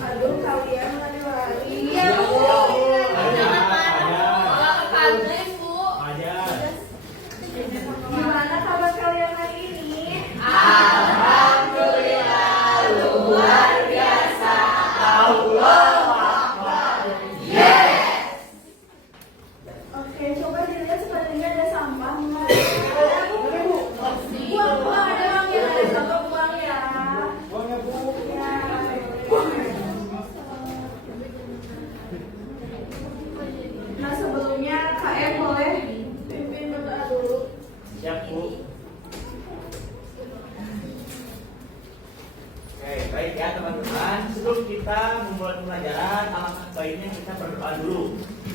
Aduh, kalian lari-lari. Iya, Bu. Jangan marah. Pandai, Bu. Gimana kabar kalian hari ini? Alhamdulillah, luar biasa. Allahu Akbar. Yes. Oke, coba dilihat sepertinya ada sampah nggak? Ada, Bu. Buang, ada bang ya, ada sampah buang ya. Ya. Nah, sebelumnya KM boleh pimpin berdoa dulu. Siap, Bu. Oke, baik ya teman-teman. Sebelum kita memulai pembelajaran, alangkah baiknya kita berdoa dulu.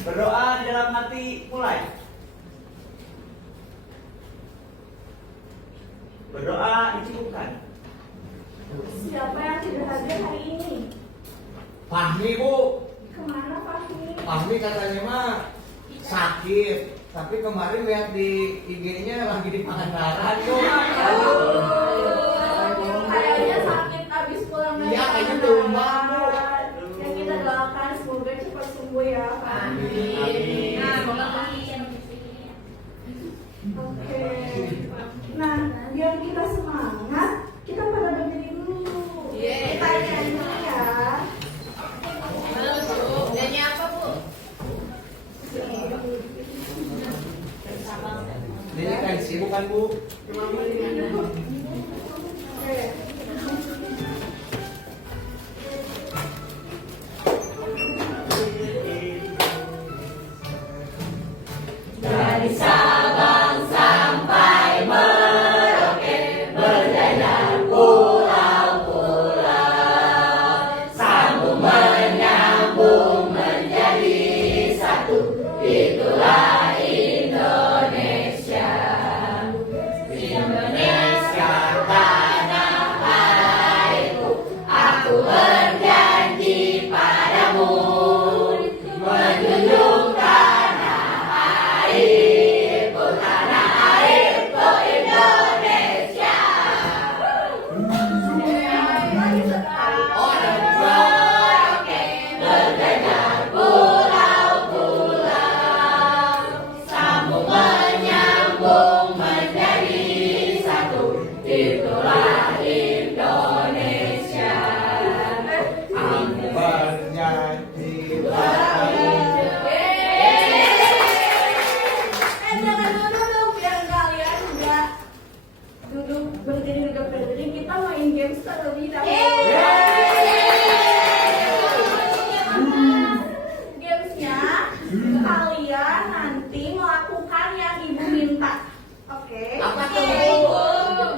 Berdoa di dalam hati, mulai. Berdoa dicukupkan. Siapa yang tidak hadir hari ini? Fahmi, Bu. Kemana Fahmi? Fahmi katanya mah sakit, tapi kemarin lihat di IG-nya lagi di Pangandaran. Kayaknya sakit abis pulang dari Iya, kayaknya Pangandaran. demam, Bu. Yang kita doakan semoga cepat sembuh ya Fahmi. Oke. Nah, biar kita semangat, kita pada berdiri dulu. Kita nyanyi dulu ya. Nyanyi apa, Bu? Ini kan sibuk kan, Bu? Oke. Dari Sabang sampai Merauke, berjalan pulau-pulau, sambung menyambung menjadi satu, itulah Indonesia. Indonesia tanah airku, aku berjanji padamu, menjunjung tanah airku Indonesia. Oh, ada Merauke, berjajar pulau-pulau, sambung menyambung menjadi satu, itulah Indonesia. aku bernyanyi. Jangan duduk biar kalian nggak duduk berdiri. Kita main games terlebih dahulu. Gamesnya kalian nanti melakukan yang ibu minta. Oke. Apa tuh, Bu?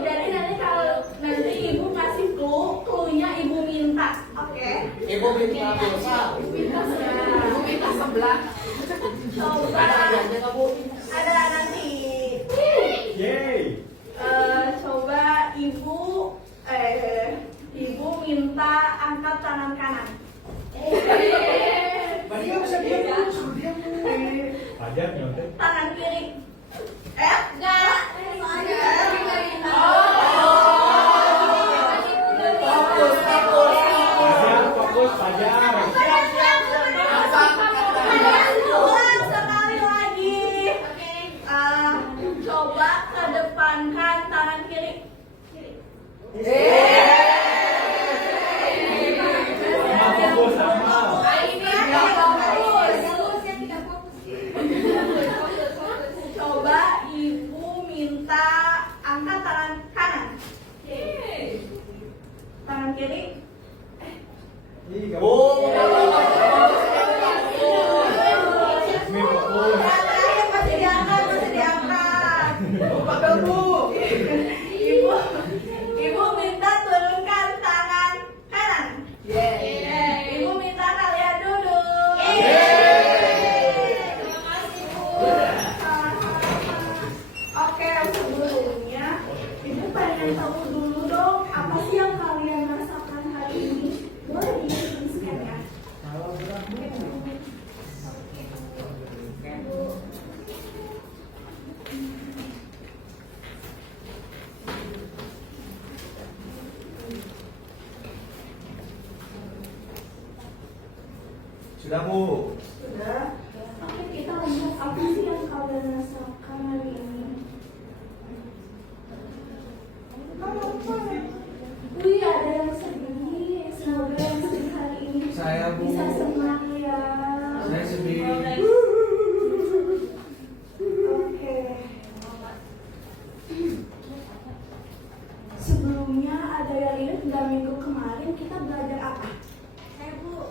Jadi nanti kalau nanti ibu ngasih clue-nya ibu minta. Oke. Ibu minta pulsa. Ibu minta sebelah. Coba Ada nggak, Bu? ada nanti. Yeay. Coba ibu minta angkat tangan kanan. Berarti nggak bisa diam, Bu. Suruh diam, Bu. Pajak nyontek. Tangan kiri. Enggak. Fokus, pajak. Ulang sekali lagi. Coba kedepankan tangan kiri. Fokus sama. Coba ibu minta angkat tangan kanan. Tangan kiri. Oh, Masih diangkat. Ibu minta turunkan tangan kanan. Ibu minta kalian duduk. Oke, sebelumnya ibu pengen tahu dulu dong apa sih yang kalian rasakan hari ini. Boleh dituliskan ya. Sudah Bu. Sudah. Oke, kita lihat apa sih yang kalian rasakan hari ini. Wih, ada yang sedih. Semoga yang sedih hari ini Saya, Bu. bisa senang ya. Saya sedih. Oke. Sebelumnya ada yang ingat nggak minggu kemarin kita belajar apa? Bu,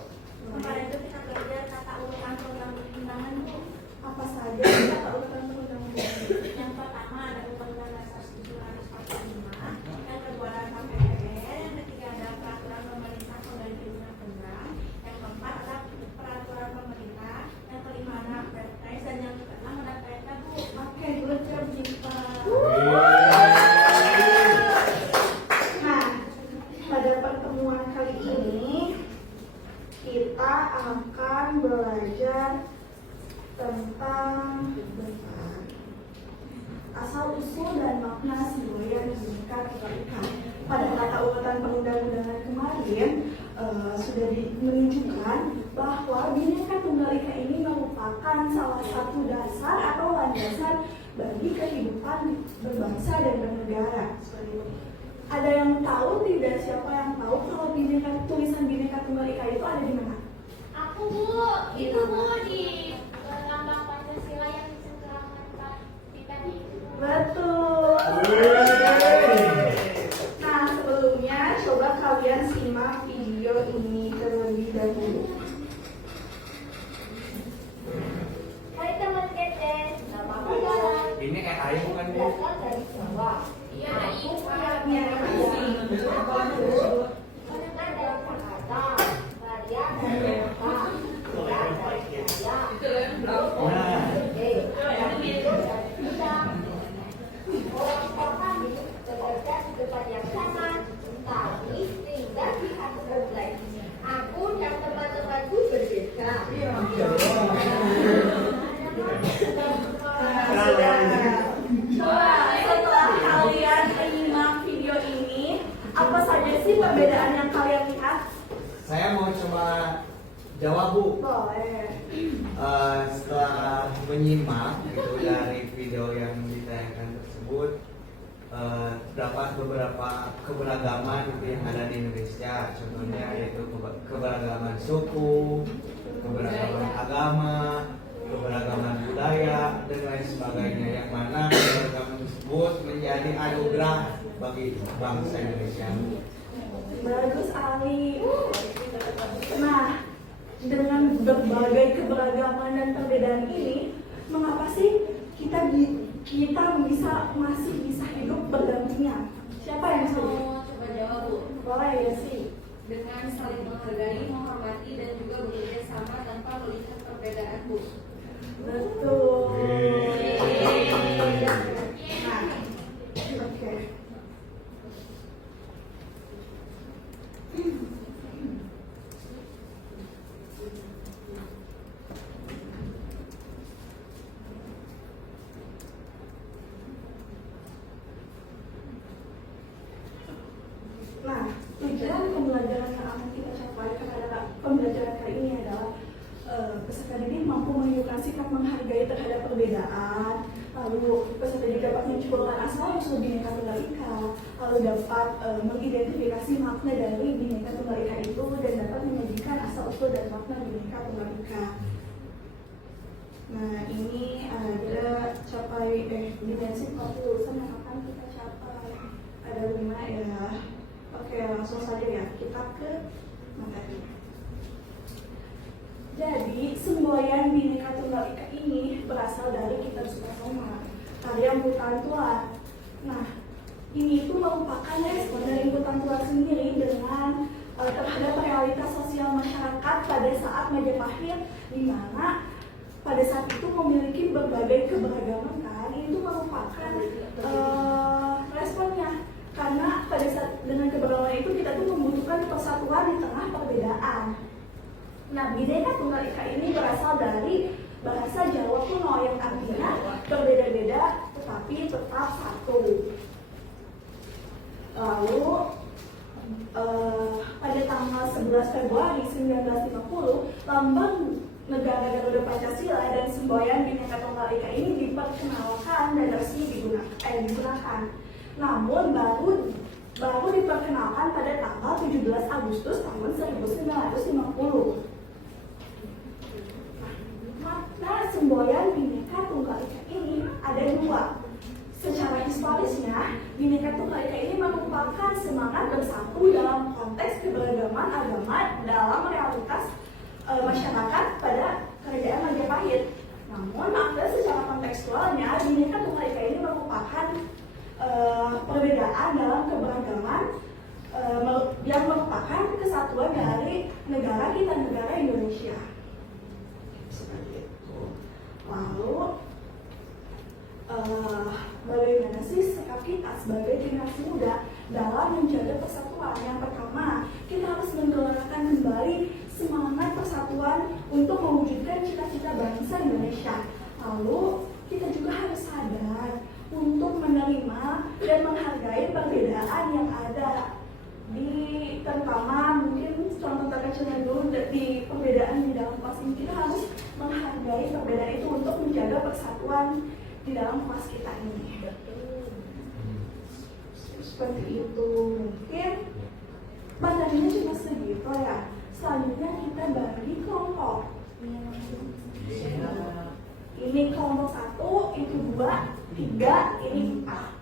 kemarin itu kita belajar tata urutan perundang-undangan, Bu. Apa saja kata urutan perundang-undangan? Yang pertama ada Undang-Undang Dasar 1945, yang kedua ada KPR, yang ketiga ada peraturan pemerintah pengganti undang-undang, yang keempat ada peraturan pemerintah, yang kelima ada Perpres, dan yang keenam ada PK, Bu. Oke, good job Jipa. Nah, pada pertemuan kali ini kita akan belajar tentang asal usul dan makna semboyan Bhinneka Tunggal Ika. Pada kata urutan perundang-undangan kemarin sudah menunjukkan bahwa Bhinneka Tunggal Ika ini merupakan salah satu dasar atau landasan bagi kehidupan berbangsa dan bernegara. Ada yang tahu tidak? Siapa yang tahu kalau tulisan Bhinneka Tunggal Ika itu ada di mana? Aku, Bu, itu Bu di lambang Pancasila yang disekolahkan kita itu. Betul. Nah, sebelumnya coba kalian simak video ini terlebih dahulu. Hai teman ketes, nama aku Dara. Ini AI bukan Bu? Berasal dari Jawa. Iya, Iya, Punya makasih. apa Bu? Mendengar dalam kata, karya dan kata, karya dan karya. Orang-orang bekerja di tempat yang sama, tapi tinggal di satu komplek. Aku dan teman-temanku berbeda. Coba setelah kalian menyimak video ini, apa saja sih perbedaan yang kalian lihat? Saya mau coba jawab Bu. Boleh. Setelah menyimak gitu dari video yang ditayangkan tersebut, terdapat beberapa keberagaman gitu yang ada di Indonesia. Contohnya yaitu keberagaman suku, keberagaman agama, keberagaman budaya dan lain sebagainya, yang mana keberagaman tersebut menjadi anugerah bagi bangsa Indonesia. Bagus Ali. Nah, dengan berbagai keberagaman dan perbedaan ini, mengapa sih kita masih bisa hidup berdampingan? Siapa yang setuju? Mau coba jawab Bu. Boleh ya sih. Dengan saling menghargai, menghormati dan juga bekerja sama tanpa melihat perbedaan Bu. Betul. Nah, oke. Nah, tujuan pembelajaran yang akan kita capai pada pembelajaran kali ini adalah peserta didik mampu menunjukkan sikap menghargai terhadap perbedaan, lalu peserta didik dapat menyimpulkan asal usul Bhinneka Tunggal Ika, lalu dapat mengidentifikasi makna dari Bhinneka Tunggal Ika itu dan dapat menyajikan asal usul dan makna Bhinneka Tunggal Ika. Nah, ini ada capai dimensi 40 yang akan kita capai. Ada 5 ya. Oke, langsung saja ya, kita ke materi. Jadi, semboyan Bhinneka Tunggal Ika ini berasal dari Kitab Sutasoma, karya Mpu Tantular. Nah, ini itu merupakan respon dari Mpu Tantular sendiri dengan terhadap realitas sosial masyarakat pada saat Majapahit, di mana pada saat itu memiliki berbagai keberagaman kan. Itu merupakan responnya. Karena pada saat dengan keberagaman itu kita tuh membutuhkan persatuan di tengah perbedaan. Nah, Bhinneka Tunggal Ika ini berasal dari bahasa Jawa kuno yang artinya berbeda-beda tetapi tetap satu. Lalu pada tanggal 11 Februari 1950, lambang negara Garuda Pancasila dan semboyan Bhinneka Tunggal Ika ini diperkenalkan dan resmi digunakan. Namun baru diperkenalkan pada tanggal 17 Agustus tahun 1950. Makna semboyan Bhinneka Tunggal Ika ini ada dua. Secara historisnya, Bhinneka Tunggal Ika ini merupakan semangat bersatu dalam konteks keberagaman agama dalam realitas masyarakat pada kerajaan Majapahit. Namun, makna secara kontekstualnya, Bhinneka Tunggal Ika ini merupakan perbedaan dalam keberagaman yang merupakan kesatuan dari negara kita, negara Indonesia. Seperti itu. Lalu, bagaimana sih sikap kita sebagai generasi muda dalam menjaga persatuan? Yang pertama, kita harus menggelarkan kembali semangat persatuan untuk mewujudkan cita-cita bangsa Indonesia. Lalu, kita juga harus sadar untuk menerima dan menghargai perbedaan yang ada terutama mungkin contoh terkecilnya dulu di perbedaan di dalam kelas ini. Kita harus menghargai perbedaan itu untuk menjaga persatuan di dalam kelas kita ini. Seperti itu. Mungkin materinya cuma segitu ya. Selanjutnya kita bagi kelompok. Ini kelompok 1, itu 2, 3, ini 4.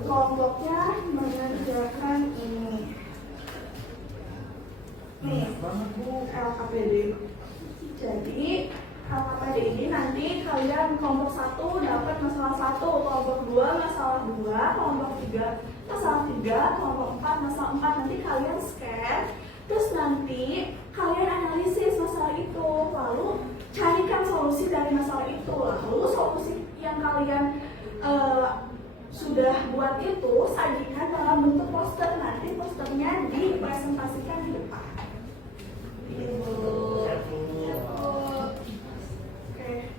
Kelompoknya mengerjakan ini. Nih, LKPD. Jadi LKPD ini nanti kalian kelompok 1 dapat masalah 1, kelompok 2 masalah 2, kelompok 3 masalah 3, kelompok 4 masalah 4. Nanti kalian scan, terus nanti kalian analisis masalah itu, lalu carikan solusi dari masalah itu. Lalu solusi yang kalian sudah buat itu sajikan dalam bentuk poster. Nanti posternya dipresentasikan di depan. Oke.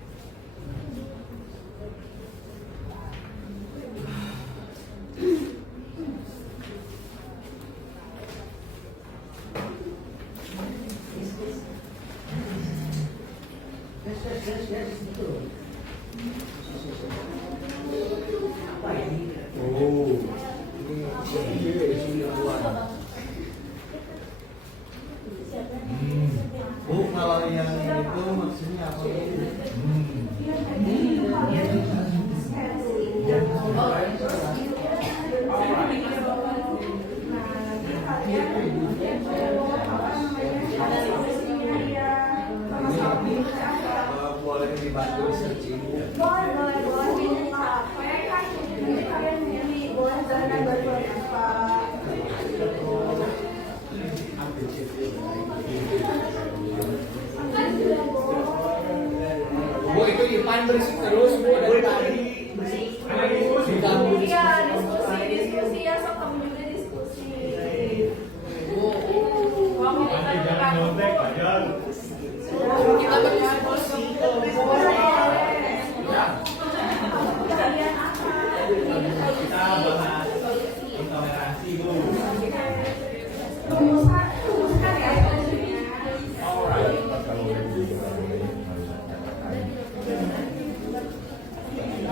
Bu, kalau yang itu maksudnya apa? Boleh dibantu searching. Boleh. Kalian milih, boleh berikan bantuan apa? Bu, itu Ipan berisik terus, Bu, dari tadi. Iya, diskusi ya, sok kamu juga diskusi. Jangan nyontek, Pak. Kita berdiskusi. Kalian apa? Kita bahas intoleransi, Bu. Rumuskan ya.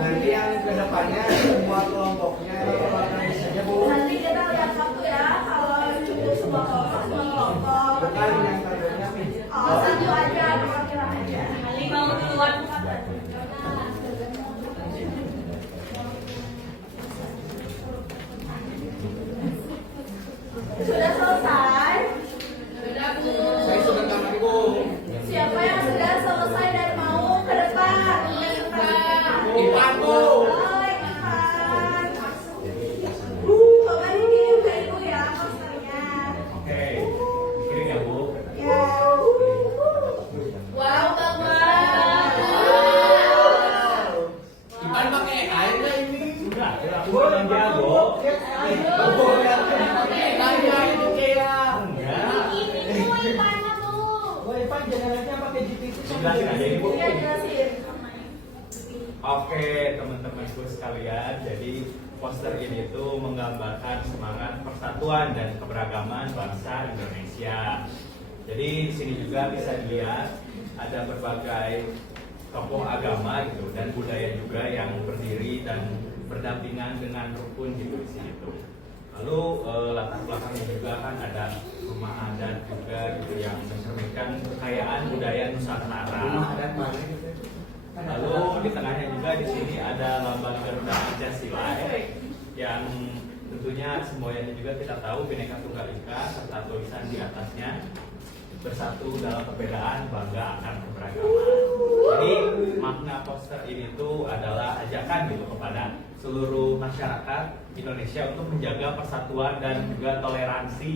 Nanti yang ke depannya semua kelompoknya saja, Bu. Nanti kita lihat satu ya, kalau cukup semua kelompok. Bukan yang kadernya. Oh, satu aja, perwakilan aja. Mau duluan. Sudah selesai? Saya sudah kamar, Bu. Siapa yang sudah selesai dan mau ke depan? Ipan, Bu. Oh, Ipan. Coba dikirim ke Ibu ya posternya. Oke. Kirim ya, Bu. Ya. Wow, bagus. Ipan pakai air nggak ini? Sudah, aku yang jago. Bu, yang pakai air itu kayak. Enggak. Ini tuh Ipannya tuh. Bu, Ipan jalannya pakai GPT. Jelasin aja ini, Bu. Iya, jelasin. Oke, teman-temanku sekalian. Jadi poster ini tuh menggambarkan semangat persatuan dan keberagaman bangsa Indonesia. Jadi di sini juga bisa dilihat ada berbagai tokoh agama gitu dan budaya juga yang berdiri dan berdampingan dengan rukun gitu di sini tuh. Lalu latar belakangnya juga kan ada rumah adat juga gitu yang mencerminkan kekayaan budaya Nusantara. Rumah adat mana gitu? Lalu di tengahnya juga di sini ada lambang Garuda Pancasila yang tentunya semuanya juga kita tahu Bhinneka Tunggal Ika serta tulisan di atasnya bersatu dalam perbedaan bangga akan keberagaman. Jadi makna poster ini tuh adalah ajakan gitu kepada seluruh masyarakat Indonesia untuk menjaga persatuan dan juga toleransi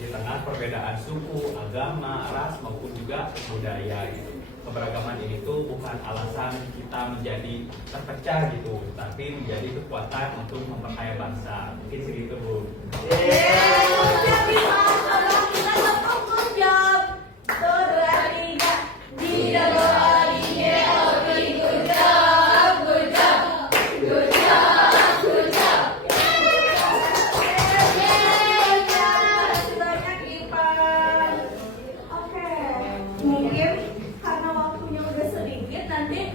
di tengah perbedaan suku, agama, ras maupun juga budaya gitu. Keberagaman ini tuh bukan alasan kita menjadi terpecah gitu, tapi menjadi kekuatan untuk memperkaya bangsa. Mungkin segitu, Bu. Mungkin karena waktunya udah sedikit, nanti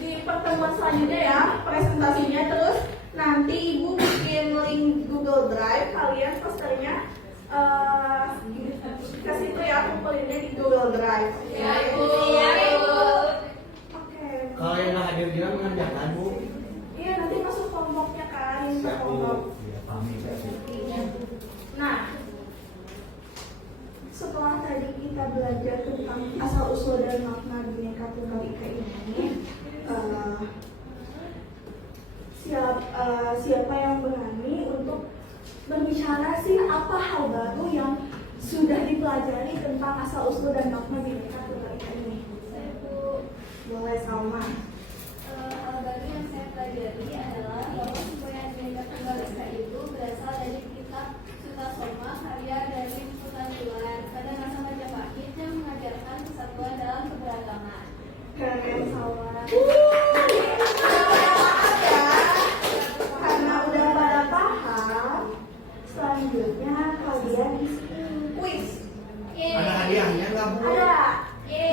di pertemuan selanjutnya ya presentasinya. Terus nanti Ibu bikin link Google Drive, kalian posternya ke situ ya, kumpulinnya di Google Drive. Ya, Ibu. Iya, Ibu. Oke. Kalau yang nggak hadir juga mengerjakan Bu. Iya, nanti masuk kelompoknya kan, ke Siap kelompok. Bu. Iya, paham. Nah, setelah tadi kita belajar tentang asal usul dan makna Bhinneka Tunggal Ika ini, siapa yang berani untuk berbicara sih apa hal baru yang sudah dipelajari tentang asal usul dan makna Bhinneka Tunggal Ika ini? Boleh Salma. Hal baru yang saya pelajari adalah bahwa semboyan Bhinneka Tunggal Ika itu berasal dari kitab Sutasoma karya dari Putrandulan pada masa Majapahit yang mengajarkan kesatuan dalam keberagaman. Keren Salma. Karena udah pada paham, selanjutnya kalian isi kuis. Ada hadiahnya nggak Bu? Ada.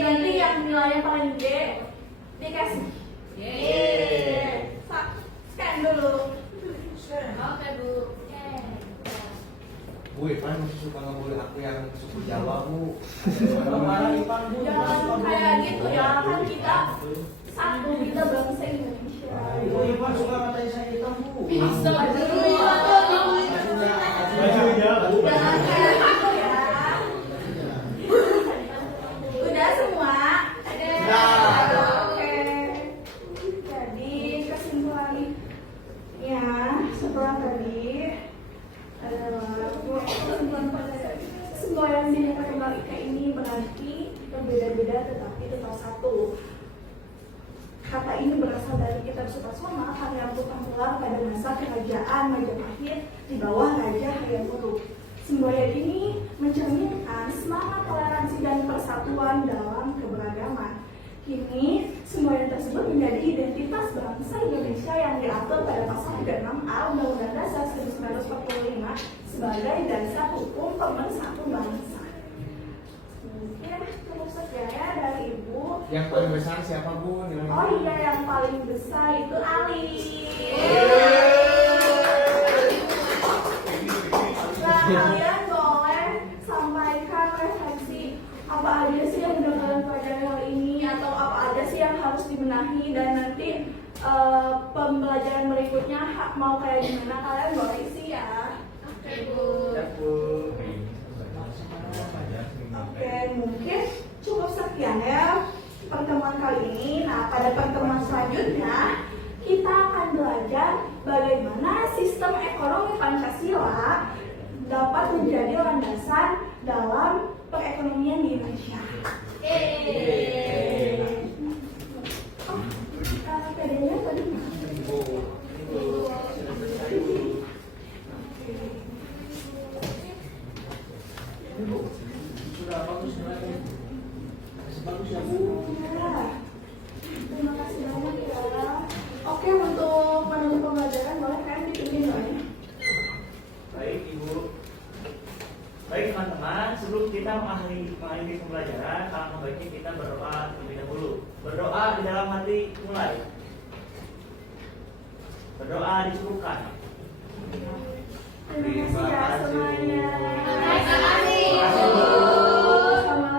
Nanti yang nilainya paling gede dikasih. Scan dulu. Oke Bu. Bu Ipan masih suka ngebully aku yang suku Jawa Bu. Jangan kayak gitu ya, kan kita satu, kita bangsa Indonesia. Bu Ipan suka ngatain saya hitam Bu. Bisa dulu. Bajunya, Bu. Jangan kayak gitu ya. Udah semua? Udah. Oke. Jadi kesimpulannya setelah tadi adalah semboyan Bhinneka Tunggal Ika ini berarti berbeda-beda tetapi tetap satu. Kata ini berasal dari kitab Sutasoma karya Putrandulan pada masa kerajaan Majapahit di bawah Raja Hayam Wuruk. Semboyan ini mencerminkan semangat toleransi dan persatuan dalam keberagaman. Kini, semboyan tersebut menjadi identitas bangsa Indonesia yang diatur pada pasal 36A Undang-Undang Dasar 1945 sebagai dasar hukum pemersatu bangsa. Mungkin cukup sekian ya dari Ibu. Yang paling besar siapa Bu? Oh iya, yang paling besar itu Ali. Nah, kalian boleh sampaikan refleksi apa aja sih yang udah kalian pelajari hari ini, atau apa aja sih yang harus dibenahi, dan nanti pembelajaran berikutnya mau kayak gimana, kalian boleh isi ya. Oke Bu. Oke, mungkin cukup sekian ya pertemuan kali ini. Nah, pada pertemuan selanjutnya kita akan belajar bagaimana sistem ekonomi Pancasila dapat menjadi landasan dalam perekonomian di Indonesia. PD-nya tadi Sudah bagus nilainya. Masih bagus ya Bu. Terima kasih banyak ya. Oke, untuk menutup pembelajaran boleh kalian dipimpin doanya. Baik Ibu. Baik teman-teman, sebelum kita mengakhiri pembelajaran, alangkah baiknya kita berdoa terlebih dahulu. Berdoa di dalam hati mulai. Berdoa dicukupkan. Terima kasih ya semuanya. Terima kasih. Assalamualaikum.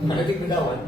Nanti kedawan.